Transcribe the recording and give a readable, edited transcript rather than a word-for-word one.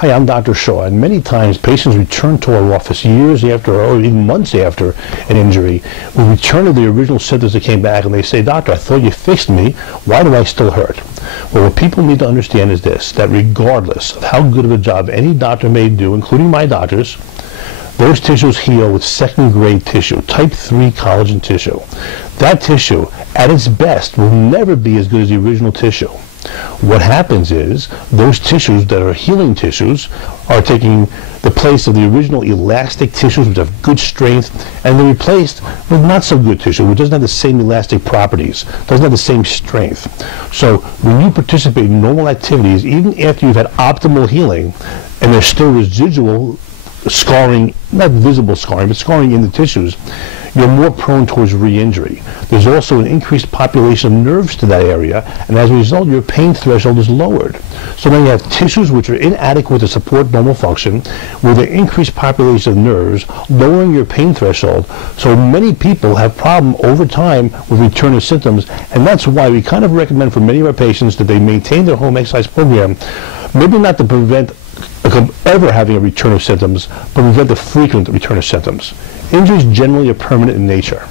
Hi, I'm Dr. Shaw, and many times patients return to our office years after or even months after an injury. We return to the original symptoms that came back and they say, "Doctor, I thought you fixed me. Why do I still hurt?" Well, what people need to understand is this, that regardless of how good of a job any doctor may do, including my doctors, those tissues heal with second-grade tissue, type 3 collagen tissue. That tissue, at its best, will never be as good as the original tissue. What happens is those tissues that are healing tissues are taking the place of the original elastic tissues, which have good strength, and they're replaced with not so good tissue, which doesn't have the same elastic properties, doesn't have the same strength. So when you participate in normal activities, even after you've had optimal healing, and there's still residual scarring, not visible scarring, but scarring in the tissues, you're more prone towards re-injury. There's also an increased population of nerves to that area, and as a result, your pain threshold is lowered. So now you have tissues which are inadequate to support normal function, with an increased population of nerves, lowering your pain threshold. So many people have problem over time with return of symptoms, and that's why we kind of recommend for many of our patients that they maintain their home exercise program, maybe not to prevent ever having a return of symptoms, but prevent the frequent return of symptoms. Injuries generally are permanent in nature.